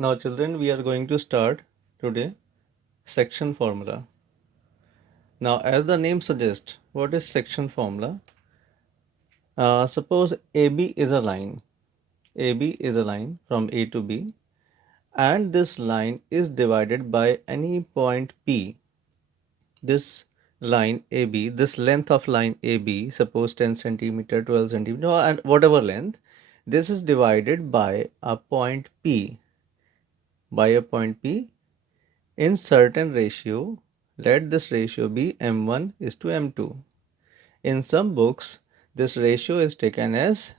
Now children, we are going to start today section formula. Now as the name suggests, what is section formula? Suppose AB is a line. AB is a line from A to B, and this line is divided by any point P. This line AB, this length of line AB, suppose 10 centimeter, 12 centimeter, and whatever length, this is divided by a point P, in certain ratio. Let this ratio be m1 is to m2. In some books, this ratio is taken as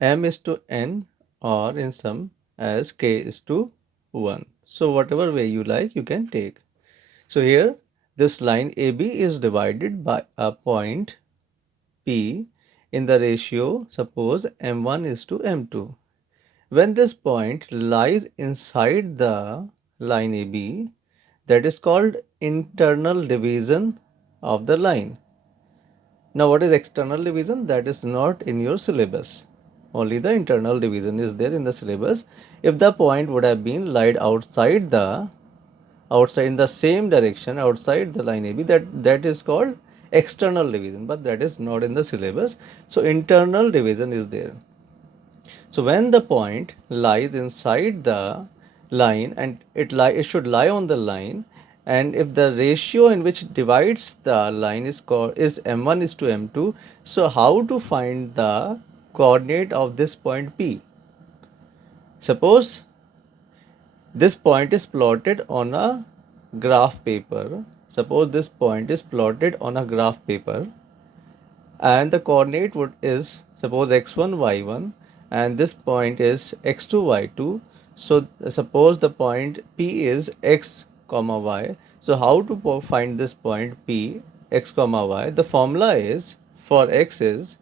m is to n, or in some as k is to 1. So whatever way you like, you can take. So here this line AB is divided by a point P in the ratio, suppose m1 is to m2. When this point lies inside the line AB, that is called internal division of the line. Now what is external division? That is not in your syllabus. Only the internal division is there in the syllabus. If the point would have been lied outside in the same direction outside the line AB, that is called external division, but that is not in the syllabus. So internal division is there. So when the point lies inside the line, and it should lie on the line, and if the ratio in which divides the line is m1 is to m2, so how to find the coordinate of this point P? Suppose this point is plotted on a graph paper. Suppose this point is plotted on a graph paper, and the coordinate is suppose x1 y1, and this point is x2 y2. So suppose the point P is x comma y. So how to find this point P x comma y? The formula is for x is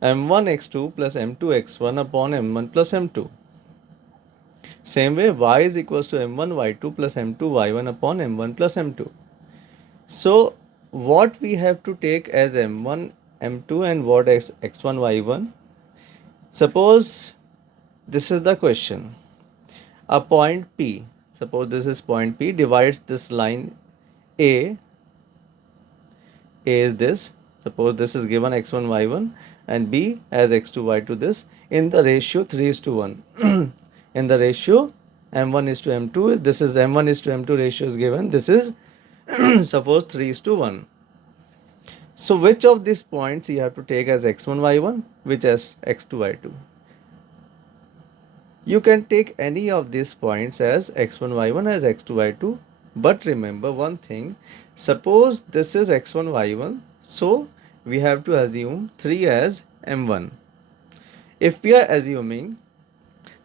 m1 x2 plus m2 x1 upon m1 plus m2. Same way, y is equals to m1 y2 plus m2 y1 upon m1 plus m2. So what we have to take as m1 m2 and what is x1 y1? Suppose this is the question. A point P, suppose this is point P, divides this line A. A is this. Suppose this is given x1 y1 and B as x2 y2, this in the ratio 3 is to 1. In the ratio m1 is to m2, this is m1 is to m2 ratio is given. This is suppose 3 is to 1. So which of these points you have to take as x1 y1, which as x2 y2? You can take any of these points as x1 y1 as x2 y2, but remember one thing. Suppose this is x1 y1, so we have to assume 3 as m1. If we are assuming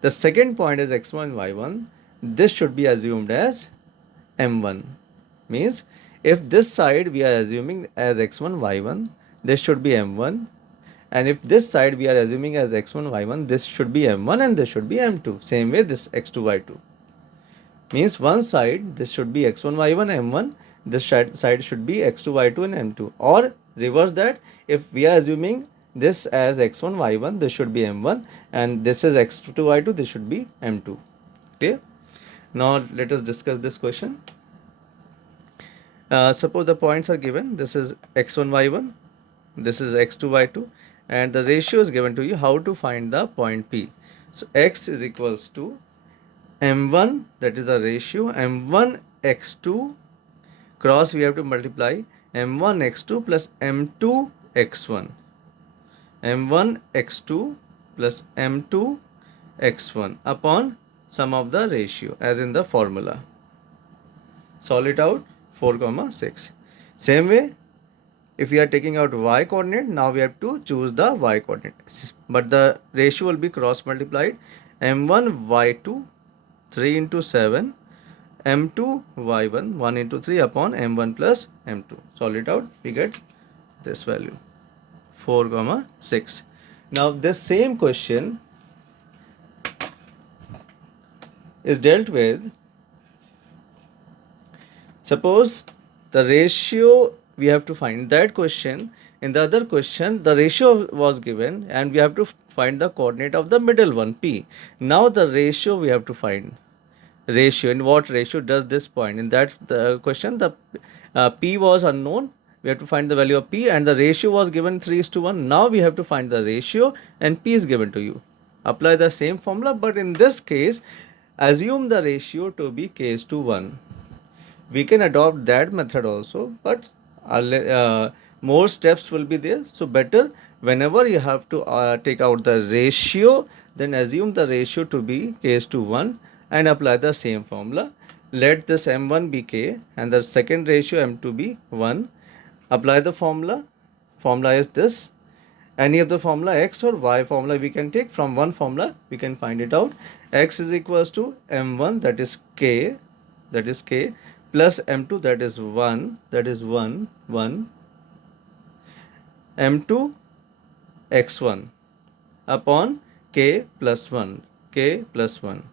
the second point is x1 y1, this should be assumed as m1. Means if this side we are assuming as x1 y1, this should be m1, and if this side we are assuming as x1 y1, this should be m1 and this should be m2. Same way this x2 y2. Means one side this should be x1 y1 m1, this side should be x2 y2 and m2, or reverse that. If we are assuming this as x1 y1, this should be m1, and this is x2 y2, this should be m2. Okay, now let us discuss this question. Suppose the points are given. This is x1 y1, this is x2 y2, and the ratio is given to you. How to find the point P? So x is equals to m1, that is the ratio, m1 x2 cross we have to multiply m1 x2 plus m2 x1, m1 x2 plus m2 x1 upon sum of the ratio as in the formula. Solve it out. 4 6. Same way, if we are taking out y coordinate, now we have to choose the y coordinate, but the ratio will be cross multiplied. m1 y2 3 into 7, m2 y1 1 into 3 upon m1 plus m2. Solve it out, we get this value 4 6. Now this same question is dealt with. Suppose the ratio we have to find, that question In the other question, the ratio was given and we have to find the coordinate of the middle one, P. Now the ratio we have to find. Ratio, in what ratio does this point? In that the question, the P was unknown. We have to find the value of P and the ratio was given 3:1. Now we have to find the ratio and P is given to you. Apply the same formula, but in this case, assume the ratio to be k:1. We can adopt that method also, but more steps will be there. So better, whenever you have to take out the ratio, then assume the ratio to be k:1 and apply the same formula. Let this m1 be k and the second ratio m2 be 1. Apply the formula. Formula is this. Any of the formula, x or y formula, we can take from one formula, we can find it out. X is equals to m1, that is k, plus m2, that is 1, that is 1, m2 x1 upon k plus 1, k plus 1.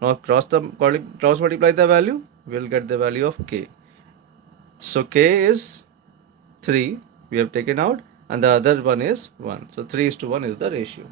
Now cross multiply the value, we will get the value of k. So k is 3, we have taken out, and the other one is 1. So 3:1 is the ratio.